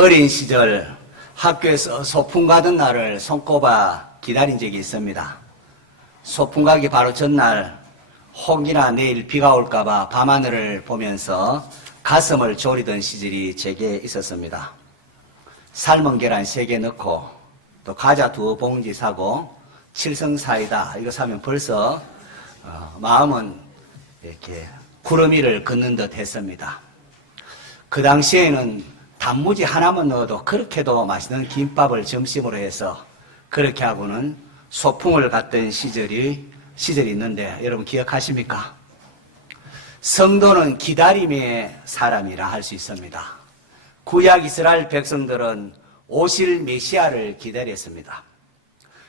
어린 시절 학교에서 소풍 가던 날을 손꼽아 기다린 적이 있습니다. 소풍 가기 바로 전날 혹이나 내일 비가 올까봐 밤하늘을 보면서 가슴을 졸이던 시절이 제게 있었습니다. 삶은 계란 3개 넣고 또 과자 2봉지 사고 칠성사이다 이거 사면 벌써 마음은 이렇게 구름 위를 걷는 듯 했습니다. 그 당시에는 단무지 하나만 넣어도 그렇게도 맛있는 김밥을 점심으로 해서 그렇게 하고는 소풍을 갔던 시절이 있는데 여러분 기억하십니까? 성도는 기다림의 사람이라 할 수 있습니다. 구약 이스라엘 백성들은 오실 메시아를 기다렸습니다.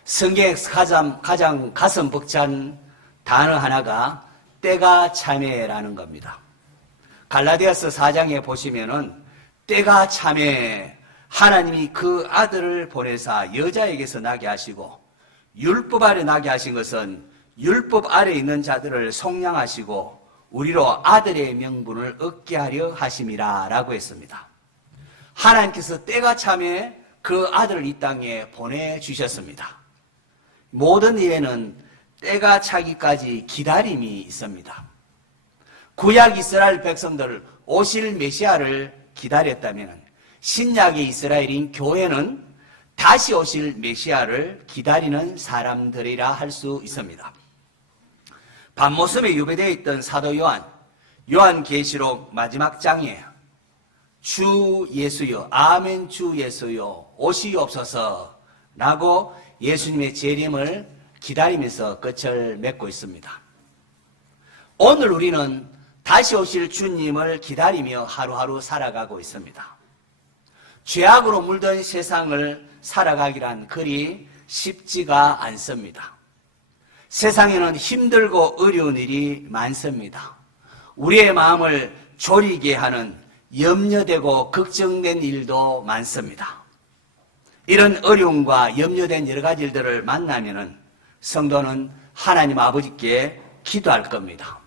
성경에서 가장 가슴 벅찬 단어 하나가 때가 참에라는 겁니다. 갈라디아서 4장에 보시면은 때가 참에 하나님이 그 아들을 보내사 여자에게서 나게 하시고 율법 아래 나게 하신 것은 율법 아래 있는 자들을 속량하시고 우리로 아들의 명분을 얻게 하려 하심이라 라고 했습니다. 하나님께서 때가 참에 그 아들을 이 땅에 보내주셨습니다. 모든 일에는 때가 차기까지 기다림이 있습니다. 구약 이스라엘 백성들 오실 메시아를 기다렸다면 신약의 이스라엘인 교회는 다시 오실 메시아를 기다리는 사람들이라 할 수 있습니다. 밤모섬에 유배되어 있던 사도 요한계시록 마지막 장에 주 예수여 아멘 주 예수여 오시옵소서 라고 예수님의 재림을 기다리면서 끝을 맺고 있습니다. 오늘 우리는 다시 오실 주님을 기다리며 하루하루 살아가고 있습니다. 죄악으로 물든 세상을 살아가기란 그리 쉽지가 않습니다. 세상에는 힘들고 어려운 일이 많습니다. 우리의 마음을 졸이게 하는 염려되고 걱정된 일도 많습니다. 이런 어려움과 염려된 여러 가지 일들을 만나면은 성도는 하나님 아버지께 기도할 겁니다.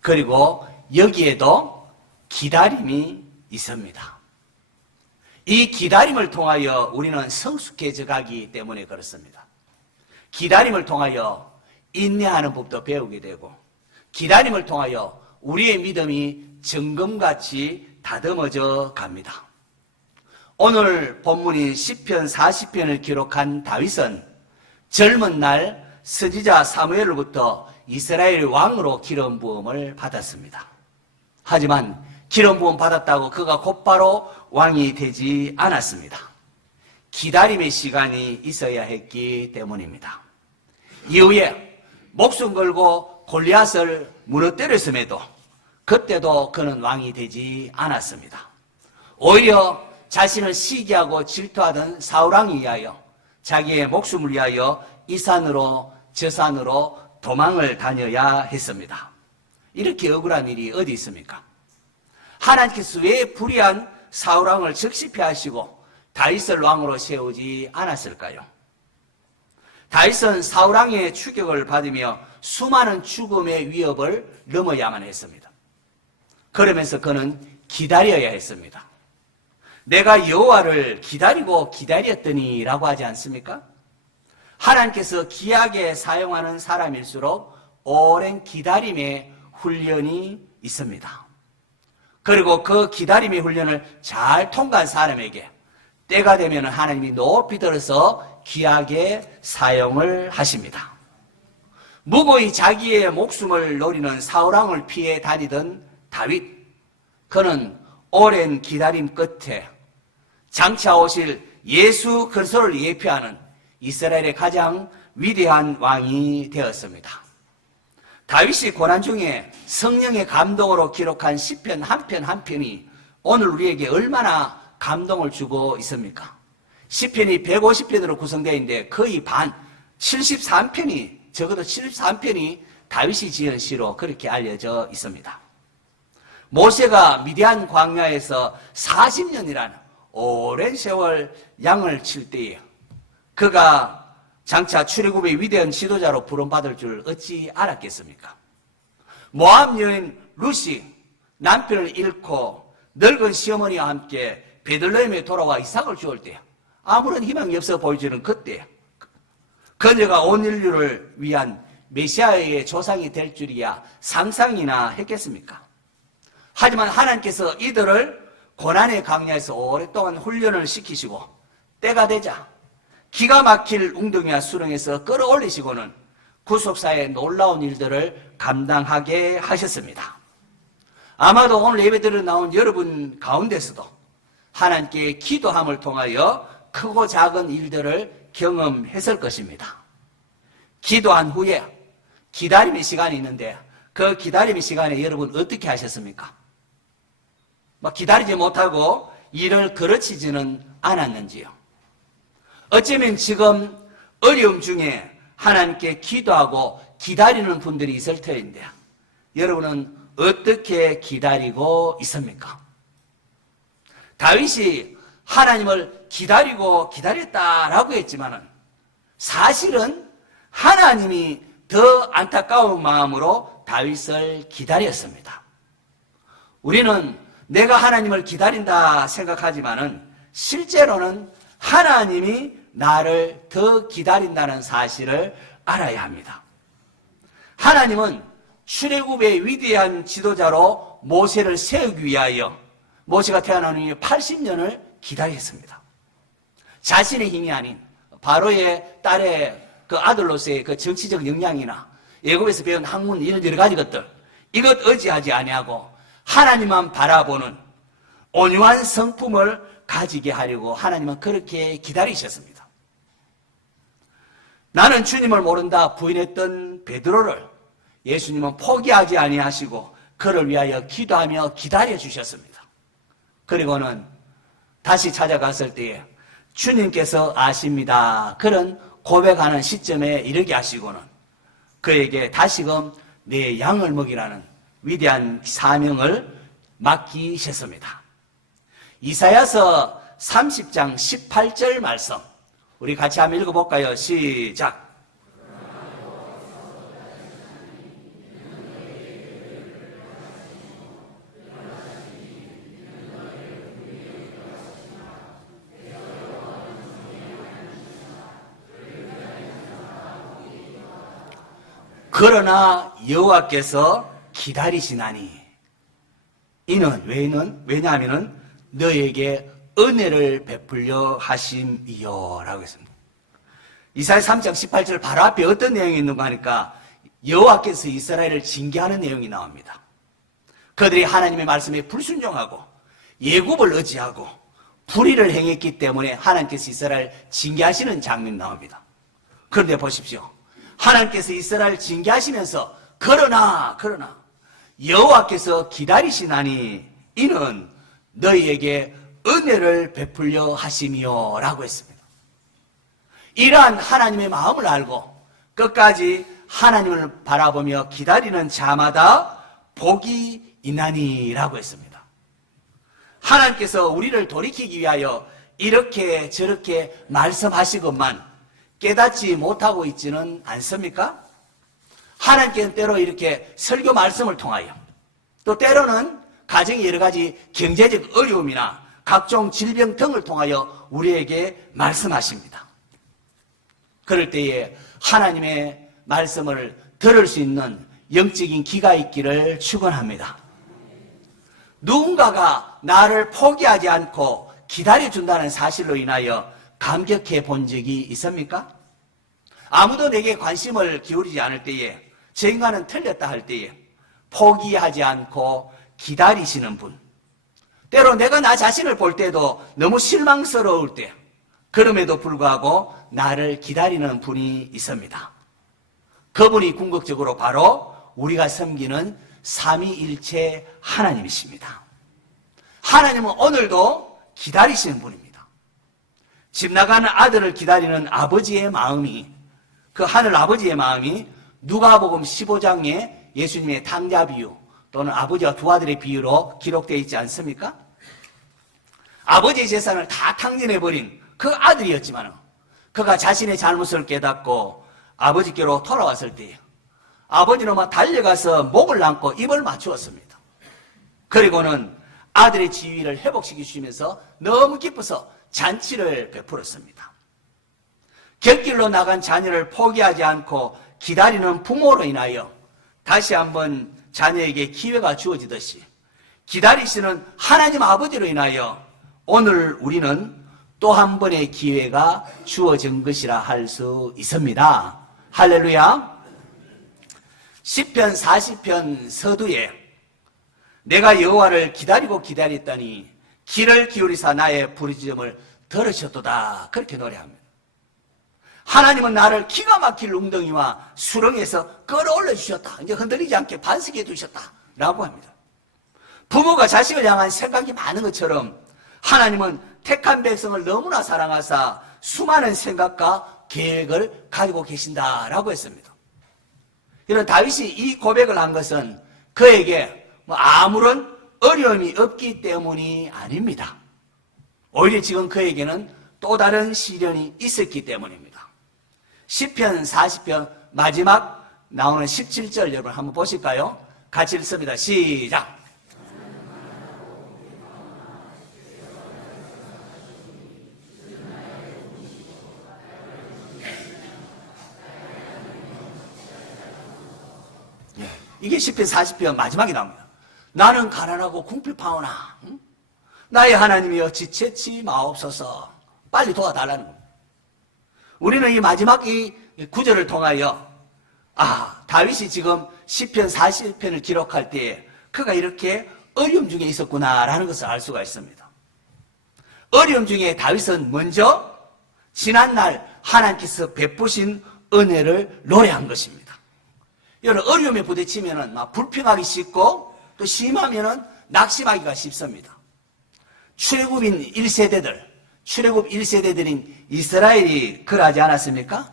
그리고 여기에도 기다림이 있습니다. 이 기다림을 통하여 우리는 성숙해져 가기 때문에 그렇습니다. 기다림을 통하여 인내하는 법도 배우게 되고 기다림을 통하여 우리의 믿음이 정금같이 다듬어져 갑니다. 오늘 본문인 시편 40편을 기록한 다윗은 젊은 날 선지자 사무엘로부터 이스라엘 왕으로 기름 부음을 받았습니다. 하지만 기름 부음 받았다고 그가 곧바로 왕이 되지 않았습니다. 기다림의 시간이 있어야 했기 때문입니다. 이후에 목숨 걸고 골리앗을 무너뜨렸음에도 그때도 그는 왕이 되지 않았습니다. 오히려 자신을 시기하고 질투하던 사울왕에 의하여 자기의 목숨을 위하여 이 산으로 저 산으로 도망을 다녀야 했습니다. 이렇게 억울한 일이 어디 있습니까? 하나님께서 왜 불의한 사울왕을 적시피하시고 다윗을 왕으로 세우지 않았을까요? 다윗은 사울왕의 추격을 받으며 수많은 죽음의 위협을 넘어야만 했습니다. 그러면서 그는 기다려야 했습니다. 내가 여호와를 기다리고 기다렸더니 라고 하지 않습니까? 하나님께서 귀하게 사용하는 사람일수록 오랜 기다림의 훈련이 있습니다. 그리고 그 기다림의 훈련을 잘 통과한 사람에게 때가 되면 하나님이 높이 들어서 귀하게 사용을 하십니다. 무고히 자기의 목숨을 노리는 사울왕을 피해 다니던 다윗, 그는 오랜 기다림 끝에 장차 오실 예수 그리스도를 예표하는 이스라엘의 가장 위대한 왕이 되었습니다. 다윗이 고난 중에 성령의 감동으로 기록한 시편 한 편 한 편이 오늘 우리에게 얼마나 감동을 주고 있습니까? 시편이 150편으로 구성되어 있는데 거의 반, 73편이, 적어도 73편이 다윗이 지은 시로 그렇게 알려져 있습니다. 모세가 미디안 광야에서 40년이라는 오랜 세월 양을 칠 때에 그가 장차 출애굽의 위대한 지도자로 부름받을 줄 어찌 알았겠습니까? 모압 여인 룻이 남편을 잃고 늙은 시어머니와 함께 베들레헴에 돌아와 이삭을 주올 때 아무런 희망이 없어 보이지는 그때 그녀가 온 인류를 위한 메시아의 조상이 될 줄이야 상상이나 했겠습니까? 하지만 하나님께서 이들을 고난의 강야에서 오랫동안 훈련을 시키시고 때가 되자 기가 막힐 웅덩이와 수렁에서 끌어올리시고는 구속사의 놀라운 일들을 감당하게 하셨습니다. 아마도 오늘 예배드려 나온 여러분 가운데서도 하나님께 기도함을 통하여 크고 작은 일들을 경험했을 것입니다. 기도한 후에 기다림의 시간이 있는데 그 기다림의 시간에 여러분 어떻게 하셨습니까? 막 기다리지 못하고 일을 그르치지는 않았는지요? 어쩌면 지금 어려움 중에 하나님께 기도하고 기다리는 분들이 있을 터인데 여러분은 어떻게 기다리고 있습니까? 다윗이 하나님을 기다리고 기다렸다라고 했지만은 사실은 하나님이 더 안타까운 마음으로 다윗을 기다렸습니다. 우리는 내가 하나님을 기다린다 생각하지만은 실제로는 하나님이 나를 더 기다린다는 사실을 알아야 합니다. 하나님은 출애굽의 위대한 지도자로 모세를 세우기 위하여 모세가 태어난 후에 80년을 기다렸습니다. 자신의 힘이 아닌 바로의 딸의 그 아들로서의 그 정치적 역량이나 애굽에서 배운 학문 이런 여러 가지 것들 이것 의지하지 아니하고 하나님만 바라보는 온유한 성품을 가지게 하려고 하나님은 그렇게 기다리셨습니다. 나는 주님을 모른다 부인했던 베드로를 예수님은 포기하지 아니하시고 그를 위하여 기도하며 기다려 주셨습니다. 그리고는 다시 찾아갔을 때에 주님께서 아십니다. 그런 고백하는 시점에 이르게 하시고는 그에게 다시금 내 양을 먹이라는 위대한 사명을 맡기셨습니다. 이사야서 30장 18절 말씀 우리 같이 한번 읽어볼까요? 시작. 그러나 여호와께서 기다리시나니 이는 왜냐하면은 너에게 은혜를 베풀려 하심이요 라고 했습니다. 이사야 3장 18절 바로 앞에 어떤 내용이 있는가 하니까 여호와께서 이스라엘을 징계하는 내용이 나옵니다. 그들이 하나님의 말씀에 불순종하고 예굽을 의지하고 불의를 행했기 때문에 하나님께서 이스라엘을 징계하시는 장면이 나옵니다. 그런데 보십시오. 하나님께서 이스라엘을 징계하시면서 그러나 여호와께서 기다리시나니 이는 너희에게 은혜를 베풀려 하심이요 라고 했습니다. 이러한 하나님의 마음을 알고 끝까지 하나님을 바라보며 기다리는 자마다 복이 있나니 라고 했습니다. 하나님께서 우리를 돌이키기 위하여 이렇게 저렇게 말씀하시건만 깨닫지 못하고 있지는 않습니까? 하나님께는 때로 이렇게 설교 말씀을 통하여 또 때로는 가정의 여러 가지 경제적 어려움이나 각종 질병 등을 통하여 우리에게 말씀하십니다. 그럴 때에 하나님의 말씀을 들을 수 있는 영적인 귀가 있기를 축원합니다. 누군가가 나를 포기하지 않고 기다려준다는 사실로 인하여 감격해 본 적이 있습니까? 아무도 내게 관심을 기울이지 않을 때에 저 인간은 틀렸다 할 때에 포기하지 않고 기다리시는 분, 때로 내가 나 자신을 볼 때도 너무 실망스러울 때 그럼에도 불구하고 나를 기다리는 분이 있습니다. 그분이 궁극적으로 바로 우리가 섬기는 삼위일체 하나님이십니다. 하나님은 오늘도 기다리시는 분입니다. 집 나가는 아들을 기다리는 아버지의 마음이 그 하늘 아버지의 마음이 누가복음 15장에 예수님의 탕자 비유 또는 아버지와 두 아들의 비유로 기록되어 있지 않습니까? 아버지의 재산을 다 탕진해버린 그 아들이었지만 그가 자신의 잘못을 깨닫고 아버지께로 돌아왔을 때 아버지는 막 달려가서 목을 안고 입을 맞추었습니다. 그리고는 아들의 지위를 회복시켜 주시면서 너무 기뻐서 잔치를 베풀었습니다. 곁길로 나간 자녀를 포기하지 않고 기다리는 부모로 인하여 다시 한번 자녀에게 기회가 주어지듯이 기다리시는 하나님 아버지로 인하여 오늘 우리는 또 한 번의 기회가 주어진 것이라 할 수 있습니다. 할렐루야. 시편 40편 서두에 내가 여호와를 기다리고 기다렸더니 귀를 기울이사 나의 부르짖음을 들으셨도다. 그렇게 노래합니다. 하나님은 나를 기가 막힐 웅덩이와 수렁에서 끌어올려 주셨다. 이제 흔들리지 않게 반석해 두셨다. 라고 합니다. 부모가 자식을 향한 생각이 많은 것처럼 하나님은 택한 백성을 너무나 사랑하사 수많은 생각과 계획을 가지고 계신다라고 했습니다. 이런 다윗이 이 고백을 한 것은 그에게 아무런 어려움이 없기 때문이 아닙니다. 오히려 지금 그에게는 또 다른 시련이 있었기 때문입니다. 시편 40편 마지막 나오는 17절 여러분 한번 보실까요? 같이 읽습니다. 시작. 이게 시편 40편 마지막에 나옵니다. 나는 가난하고 궁핍하오나 나의 하나님이여 지체치 마옵소서. 빨리 도와달라는 겁니다. 우리는 이 마지막 이 구절을 통하여 다윗이 지금 시편 40편을 기록할 때에 그가 이렇게 어려움 중에 있었구나라는 것을 알 수가 있습니다. 어려움 중에 다윗은 먼저 지난날 하나님께서 베푸신 은혜를 노래한 것입니다. 여러분 어려움에 부딪히면은 막 불평하기 쉽고 또 심하면은 낙심하기가 쉽습니다. 출애굽인 1세대들인 이스라엘이 그러하지 않았습니까?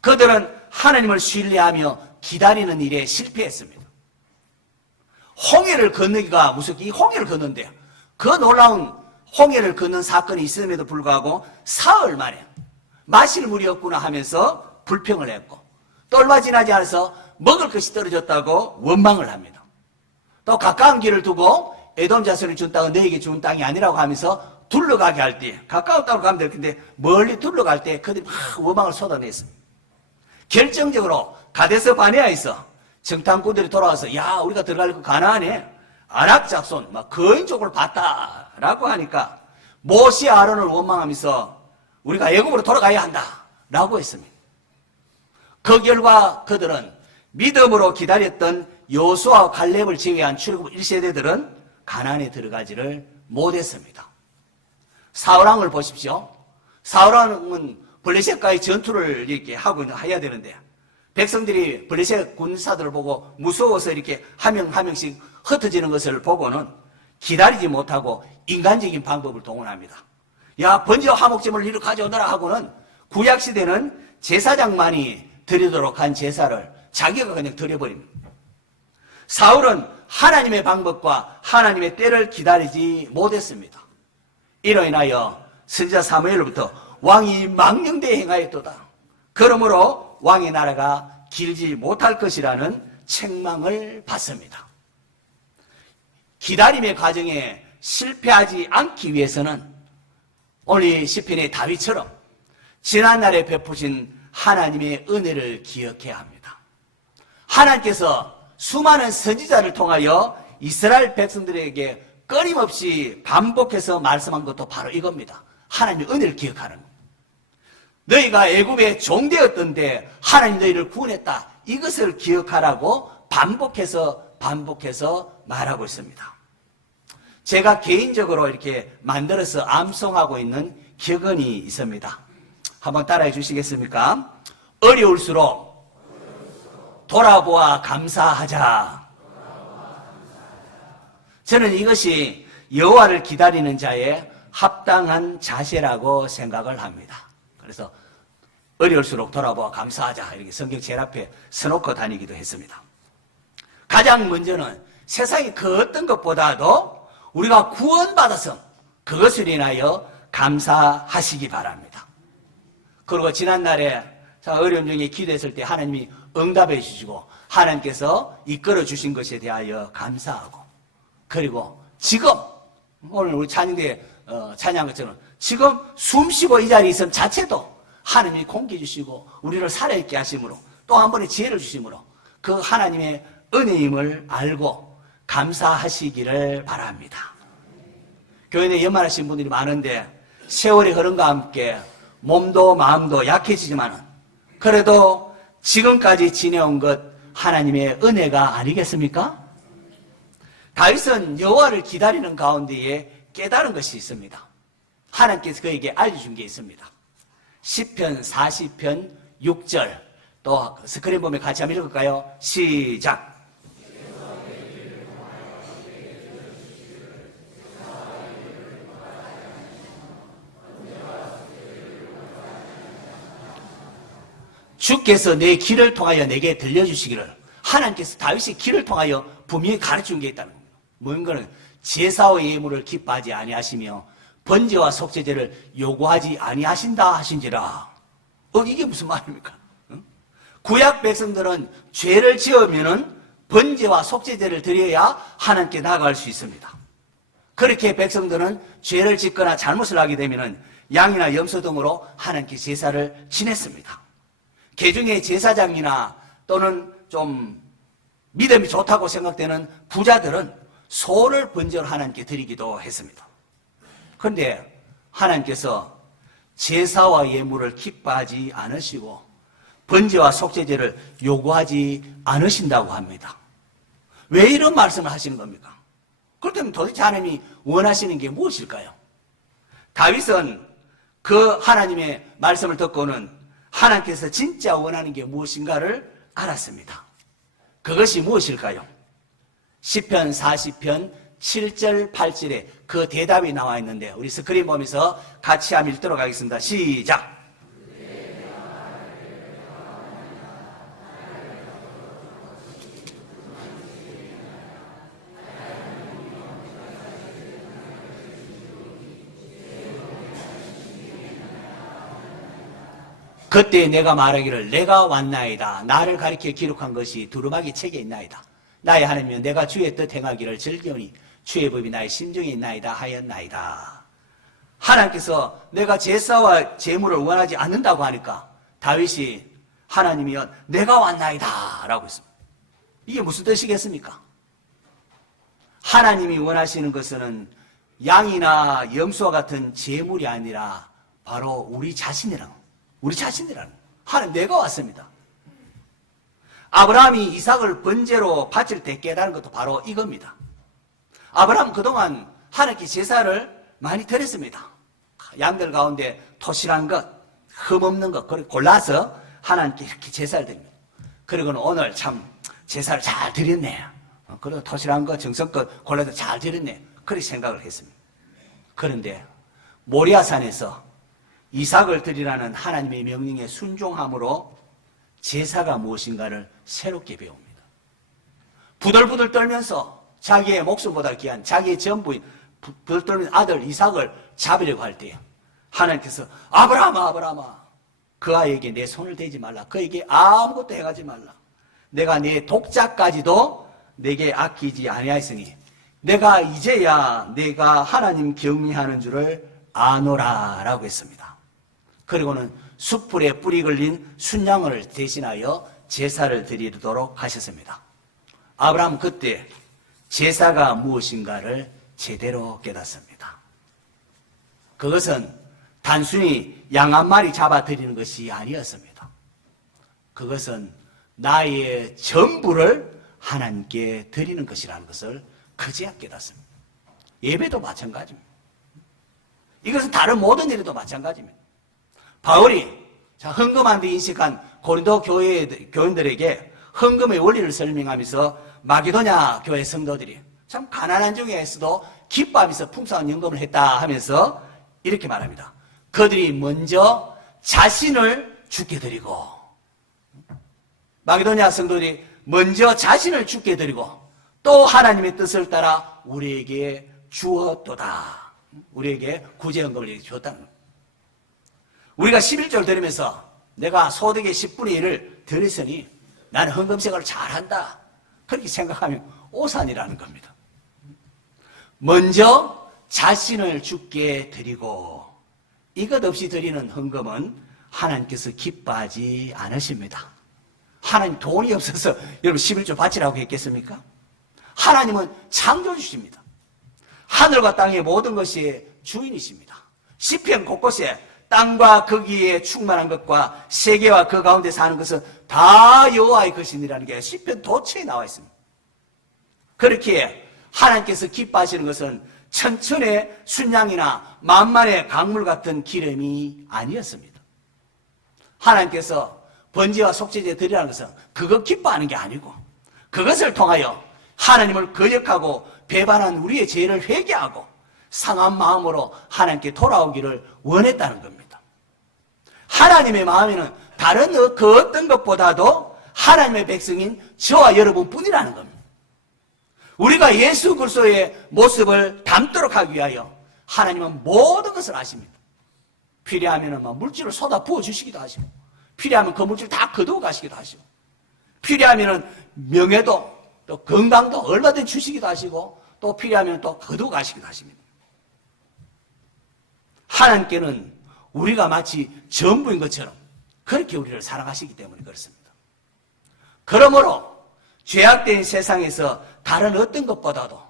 그들은 하나님을 신뢰하며 기다리는 일에 실패했습니다. 홍해를 건너기가 무섭게 이 홍해를 건넌데 그 놀라운 홍해를 건넌 사건이 있음에도 불구하고 사흘 만에 마실 물이 없구나 하면서 불평을 했고 또 얼마 지나지 않아서 먹을 것이 떨어졌다고 원망을 합니다. 또 가까운 길을 두고 에돔 자손이 준 땅은 너에게 준 땅이 아니라고 하면서 둘러가게 할 때 가까운 땅으로 가면 될 텐데 멀리 둘러갈 때 그들이 막 원망을 쏟아냈습니다. 결정적으로 가데스 바네아에서 정탐꾼들이 돌아와서 야 우리가 들어갈 그 가나안에 아낙 자손 막 거인족을 봤다라고 하니까 모세 아론을 원망하면서 우리가 애굽으로 돌아가야 한다라고 했습니다. 그 결과 그들은 믿음으로 기다렸던 여호수아와 갈렙을 제외한 출애굽 1세대들은 가나안에 들어가지를 못했습니다. 사울왕을 보십시오. 사울왕은 블레셋과의 전투를 이렇게 하고 해야 되는데 백성들이 블레셋 군사들을 보고 무서워서 이렇게 한 명 한 명씩 흩어지는 것을 보고는 기다리지 못하고 인간적인 방법을 동원합니다. 야 번지와 화목제물을 이리 가져오너라 하고는 구약시대는 제사장만이 드리도록 한 제사를 자기가 그냥 드려버립니다. 사울은 하나님의 방법과 하나님의 때를 기다리지 못했습니다. 이로 인하여 선지자 사무엘로부터 왕이 망령되이 행하였도다. 그러므로 왕의 나라가 길지 못할 것이라는 책망을 받습니다. 기다림의 과정에 실패하지 않기 위해서는 오늘 시편의 다윗처럼 지난날에 베푸신 하나님의 은혜를 기억해야 합니다. 하나님께서 수많은 선지자를 통하여 이스라엘 백성들에게 끊임없이 반복해서 말씀한 것도 바로 이겁니다. 하나님의 은혜를 기억하는 것. 너희가 애굽의 종되었던데 하나님 너희를 구원했다. 이것을 기억하라고 반복해서 말하고 있습니다. 제가 개인적으로 이렇게 만들어서 암송하고 있는 격언이 있습니다. 한번 따라해 주시겠습니까? 어려울수록 돌아보아 감사하자. 저는 이것이 여호와를 기다리는 자의 합당한 자세라고 생각을 합니다. 그래서 어려울수록 돌아보아 감사하자 이렇게 성경 제일 앞에 써놓고 다니기도 했습니다. 가장 먼저는 세상의 그 어떤 것보다도 우리가 구원받아서 그것을 인하여 감사하시기 바랍니다. 그리고 지난날에 어려움 중에 기도했을 때 하나님이 응답해 주시고 하나님께서 이끌어 주신 것에 대하여 감사하고 그리고 지금 오늘 우리 찬양대 찬양한 것처럼 지금 숨 쉬고 이 자리에 있음 자체도 하나님이 공기 주시고 우리를 살아있게 하심으로 또 한 번의 지혜를 주심으로 그 하나님의 은혜임을 알고 감사하시기를 바랍니다. 교회 내 연말하신 분들이 많은데 세월의 흐름과 함께 몸도 마음도 약해지지만은 그래도 지금까지 지내온 것 하나님의 은혜가 아니겠습니까? 다윗은 여호와를 기다리는 가운데에 깨달은 것이 있습니다. 하나님께서 그에게 알려준 게 있습니다. 시편 40편 6절 또 스크린 보면 같이 한번 읽을까요? 시작. 주께서 내 길을 통하여 내게 들려주시기를. 하나님께서 다윗의 길을 통하여 분명히 가르쳐준 게 있다는 겁니다. 뭔가는 제사와 예물을 기뻐하지 아니하시며 번제와 속죄제를 요구하지 아니하신다 하신지라. 이게 무슨 말입니까? 구약 백성들은 죄를 지으면은 번제와 속죄제를 드려야 하나님께 나아갈 수 있습니다. 그렇게 백성들은 죄를 짓거나 잘못을 하게 되면은 양이나 염소 등으로 하나님께 제사를 지냈습니다. 개중의 제사장이나 또는 좀 믿음이 좋다고 생각되는 부자들은 소를 번제로 하나님께 드리기도 했습니다. 그런데 하나님께서 제사와 예물을 기뻐하지 않으시고 번제와 속죄제를 요구하지 않으신다고 합니다. 왜 이런 말씀을 하시는 겁니까? 그렇다면 도대체 하나님이 원하시는 게 무엇일까요? 다윗은 그 하나님의 말씀을 듣고는 하나님께서 진짜 원하는 게 무엇인가를 알았습니다. 그것이 무엇일까요? 시편 40편 7절 8절에 그 대답이 나와 있는데 우리 스크린 보면서 같이 한번 읽도록 하겠습니다. 시작. 그때 내가 말하기를 내가 왔나이다. 나를 가리켜 기록한 것이 두루마기 책에 있나이다. 나의 하나님이여 내가 주의 뜻 행하기를 즐기오니 주의 법이 나의 심중에 있나이다 하였나이다. 하나님께서 내가 제사와 제물을 원하지 않는다고 하니까 다윗이 하나님이여 내가 왔나이다 라고 했습니다. 이게 무슨 뜻이겠습니까? 하나님이 원하시는 것은 양이나 염소와 같은 제물이 아니라 바로 우리 자신이라는 하나님 내가 왔습니다. 아브라함이 이삭을 번제로 바칠 때 깨달은 것도 바로 이겁니다. 아브라함은 그동안 하나님께 제사를 많이 드렸습니다. 양들 가운데 토실한 것, 흠없는 것 그걸 골라서 하나님께 이렇게 제사를 드립니다. 그리고는 오늘 참 제사를 잘 드렸네. 그리고 토실한 것, 정성껏 골라서 잘 드렸네. 그렇게 생각을 했습니다. 그런데 모리아산에서 이삭을 드리라는 하나님의 명령에 순종함으로 제사가 무엇인가를 새롭게 배웁니다. 부들부들 떨면서 자기의 목숨보다 귀한 자기의 전부인 부들 떨면서 아들 이삭을 잡으려고 할 때 하나님께서 아브라함아 그 아이에게 내 손을 대지 말라. 그에게 아무것도 해가지 말라. 내가 내 독자까지도 내게 아끼지 아니하였으니 내가 이제야 내가 하나님 경외하는 줄을 아노라 라고 했습니다. 그리고는 숯불에 뿌리 걸린 순양을 대신하여 제사를 드리도록 하셨습니다. 아브라함은 그때 제사가 무엇인가를 제대로 깨닫습니다. 그것은 단순히 양 한 마리 잡아 드리는 것이 아니었습니다. 그것은 나의 전부를 하나님께 드리는 것이라는 것을 그제야 깨닫습니다. 예배도 마찬가지입니다. 이것은 다른 모든 일에도 마찬가지입니다. 바울이 헌금하는 데 인식한 고린도 교인들에게 헌금의 원리를 설명하면서 마게도냐 교회 성도들이 참 가난한 중에서도 기뻐하면서 풍성한 헌금을 했다 하면서 이렇게 말합니다. 그들이 먼저 자신을 주께 드리고 마게도냐 성도들이 먼저 자신을 주께 드리고 또 하나님의 뜻을 따라 우리에게 주었도다. 우리에게 구제헌금을 이렇게 주었다는 겁니다. 우리가 11조를 드리면서 내가 소득의 10분의 1을 드렸으니 나는 헌금 생활을 잘한다. 그렇게 생각하면 오산이라는 겁니다. 먼저 자신을 주께 드리고 이것 없이 드리는 헌금은 하나님께서 기뻐하지 않으십니다. 하나님 돈이 없어서 여러분 11조 바치라고 했겠습니까? 하나님은 창조주십니다. 하늘과 땅의 모든 것이 주인이십니다. 시편 곳곳에 땅과 거기에 충만한 것과 세계와 그 가운데 사는 것은 다 여호와의 것이니라는 게 시편 도처에 나와 있습니다. 그렇게 하나님께서 기뻐하시는 것은 천천의 순양이나 만만의 강물 같은 기름이 아니었습니다. 하나님께서 번제와 속죄제 드리라는 것은 그거 기뻐하는 게 아니고 그것을 통하여 하나님을 거역하고 배반한 우리의 죄를 회개하고 상한 마음으로 하나님께 돌아오기를 원했다는 겁니다. 하나님의 마음에는 다른 그 어떤 것보다도 하나님의 백성인 저와 여러분뿐이라는 겁니다. 우리가 예수 그리스도의 모습을 닮도록 하기 위하여 하나님은 모든 것을 아십니다. 필요하면 물질을 쏟아 부어 주시기도 하시고, 필요하면 그 물질 다 거두어 가시기도 하시고, 필요하면 명예도 또 건강도 얼마든지 주시기도 하시고, 또 필요하면 또 거두어 가시기도 하십니다. 하나님께는 우리가 마치 전부인 것처럼 그렇게 우리를 사랑하시기 때문에 그렇습니다. 그러므로 죄악된 세상에서 다른 어떤 것보다도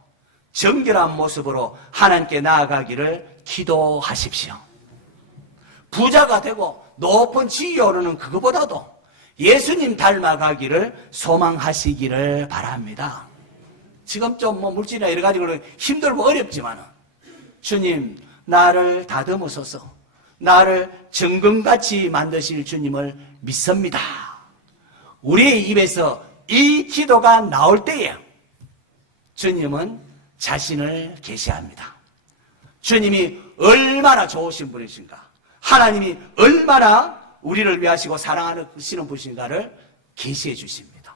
정결한 모습으로 하나님께 나아가기를 기도하십시오. 부자가 되고 높은 지위에 오르는 그것보다도 예수님 닮아가기를 소망하시기를 바랍니다. 지금 좀 물질이나 여러 가지로 힘들고 어렵지만 주님 나를 다듬으소서, 나를 정금같이 만드실 주님을 믿습니다. 우리의 입에서 이 기도가 나올 때에 주님은 자신을 계시합니다. 주님이 얼마나 좋으신 분이신가, 하나님이 얼마나 우리를 위하시고 사랑하시는 분이신가를 계시해 주십니다.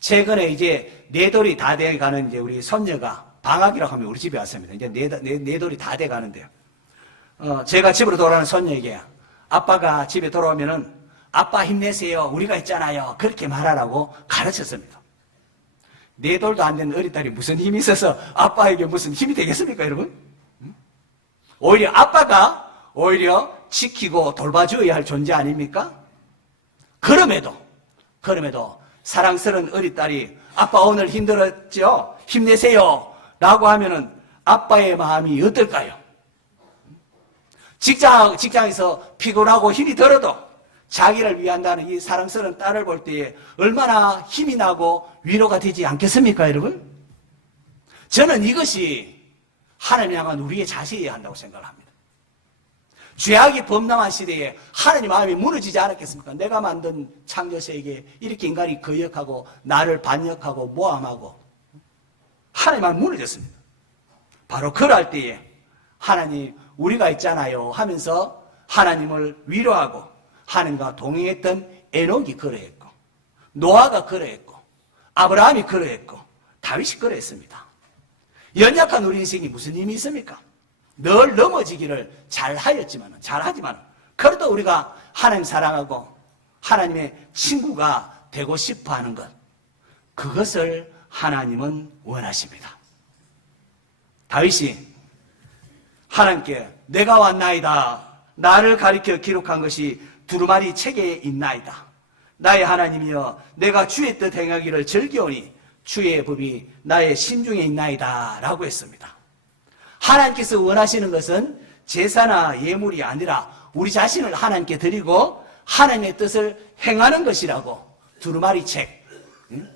최근에 이제 네 돌이 다 돼가는 이제 우리 손녀가 방학이라고 하면 우리 집에 왔습니다. 이제 네 돌이 다 돼가는데요. 제가 집으로 돌아오는 손녀에게 아빠가 집에 돌아오면은 아빠 힘내세요, 우리가 있잖아요, 그렇게 말하라고 가르쳤습니다. 네 돌도 안 된 어린 딸이 무슨 힘이 있어서 아빠에게 무슨 힘이 되겠습니까, 여러분? 오히려 아빠가 오히려 지키고 돌봐줘야 할 존재 아닙니까? 그럼에도 사랑스러운 어린 딸이 아빠 오늘 힘들었죠? 힘내세요 라고 하면은 아빠의 마음이 어떨까요? 직장에서 피곤하고 힘이 들어도 자기를 위한다는 이 사랑스러운 딸을 볼 때에 얼마나 힘이 나고 위로가 되지 않겠습니까, 여러분? 저는 이것이 하나님 향한 우리의 자세여야 한다고 생각합니다. 죄악이 범람한 시대에 하나님 마음이 무너지지 않았겠습니까? 내가 만든 창조세계에 이렇게 인간이 거역하고 나를 반역하고 모함하고 하나님 마음이 무너졌습니다. 바로 그럴 때에 하나님 우리가 있잖아요 하면서 하나님을 위로하고 하나님과 동행했던 에녹이 그러했고, 노아가 그러했고, 아브라함이 그러했고, 다윗이 그러했습니다. 연약한 우리 인생이 무슨 힘이 있습니까? 늘 넘어지기를 잘하지만 그래도 우리가 하나님 사랑하고 하나님의 친구가 되고 싶어하는 것, 그것을 하나님은 원하십니다. 다윗이 하나님께 내가 왔나이다, 나를 가리켜 기록한 것이 두루마리 책에 있나이다. 나의 하나님이여 내가 주의 뜻 행하기를 즐겨오니 주의 법이 나의 심중에 있나이다 라고 했습니다. 하나님께서 원하시는 것은 제사나 예물이 아니라 우리 자신을 하나님께 드리고 하나님의 뜻을 행하는 것이라고 두루마리 책,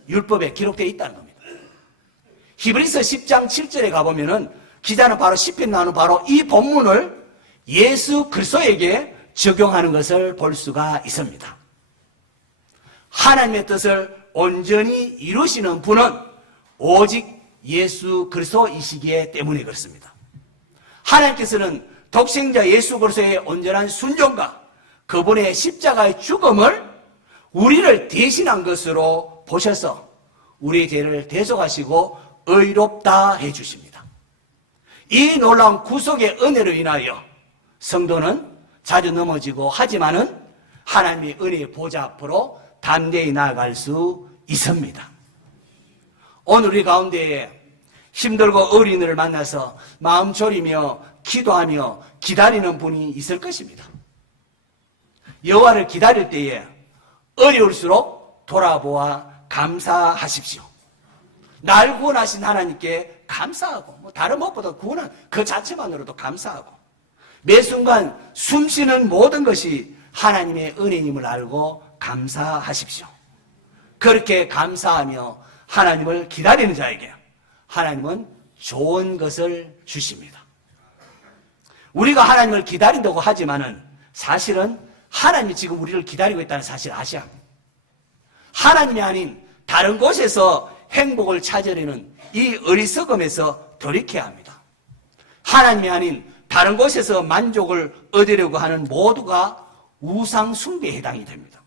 율법에 기록되어 있다는 겁니다. 히브리서 10장 7절에 가보면은 기자는 바로 시편 나오는 바로 이 본문을 예수 그리스도에게 적용하는 것을 볼 수가 있습니다. 하나님의 뜻을 온전히 이루시는 분은 오직 예수 그리스도이시기 때문에 그렇습니다. 하나님께서는 독생자 예수 그리스도의 온전한 순종과 그분의 십자가의 죽음을 우리를 대신한 것으로 보셔서 우리의 죄를 대속하시고 의롭다 해주십니다. 이 놀라운 구속의 은혜로 인하여 성도는 자주 넘어지고 하지만은 하나님의 은혜의 보좌 앞으로 담대히 나아갈 수 있습니다. 오늘 우리 가운데에 힘들고 어린이를 만나서 마음 졸이며 기도하며 기다리는 분이 있을 것입니다. 여호와를 기다릴 때에 어려울수록 돌아보아 감사하십시오. 날 구원하신 하나님께 감사하고, 다른 무엇보다 구원한 그 자체만으로도 감사하고, 매 순간 숨쉬는 모든 것이 하나님의 은혜임을 알고 감사하십시오. 그렇게 감사하며 하나님을 기다리는 자에게 하나님은 좋은 것을 주십니다. 우리가 하나님을 기다린다고 하지만은 사실은 하나님이 지금 우리를 기다리고 있다는 사실을 아셔야 합니다. 하나님이 아닌 다른 곳에서 행복을 찾으려는 이 어리석음에서 돌이켜야 합니다. 하나님이 아닌 다른 곳에서 만족을 얻으려고 하는 모두가 우상 숭배에 해당이 됩니다.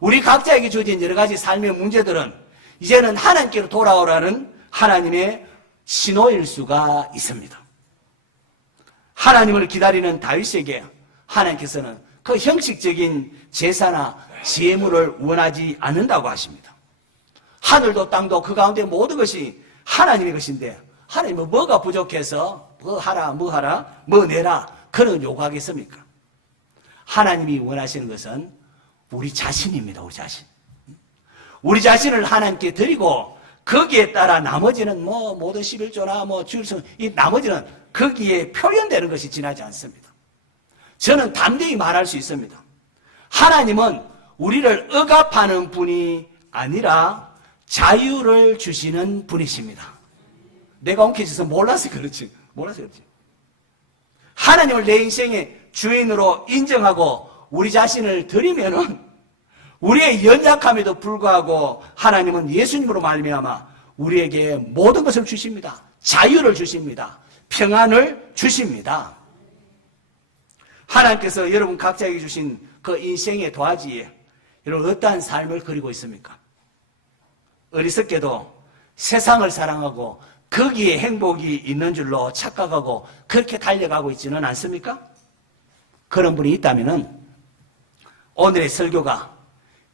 우리 각자에게 주어진 여러 가지 삶의 문제들은 이제는 하나님께로 돌아오라는 하나님의 신호일 수가 있습니다. 하나님을 기다리는 다윗에게 하나님께서는 그 형식적인 제사나 제물을 원하지 않는다고 하십니다. 하늘도 땅도 그 가운데 모든 것이 하나님의 것인데 하나님은 뭐가 부족해서 뭐 하라 뭐 내라 그런 요구하겠습니까? 하나님이 원하시는 것은 우리 자신입니다. 우리 자신. 우리 자신을 하나님께 드리고 거기에 따라 나머지는 뭐 모든 11조나 뭐 주일성 이 나머지는 거기에 표현되는 것이 지나지 않습니다. 저는 담대히 말할 수 있습니다. 하나님은 우리를 억압하는 분이 아니라 자유를 주시는 분이십니다. 내가 엉켜져서 몰라서 그렇지. 하나님을 내 인생의 주인으로 인정하고 우리 자신을 드리면은 우리의 연약함에도 불구하고 하나님은 예수님으로 말미암아 우리에게 모든 것을 주십니다. 자유를 주십니다. 평안을 주십니다. 하나님께서 여러분 각자에게 주신 그 인생의 도화지에 여러분 어떠한 삶을 그리고 있습니까? 어리석게도 세상을 사랑하고 거기에 행복이 있는 줄로 착각하고 그렇게 달려가고 있지는 않습니까? 그런 분이 있다면은 오늘의 설교가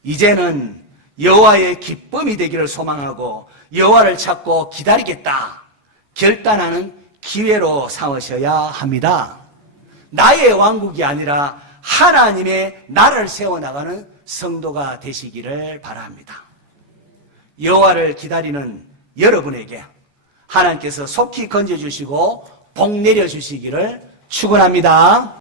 이제는 여호와의 기쁨이 되기를 소망하고 여호와를 찾고 기다리겠다 결단하는 기회로 삼으셔야 합니다. 나의 왕국이 아니라 하나님의 나라를 세워나가는 성도가 되시기를 바랍니다. 여호와를 기다리는 여러분에게 하나님께서 속히 건져주시고 복 내려주시기를 축원합니다.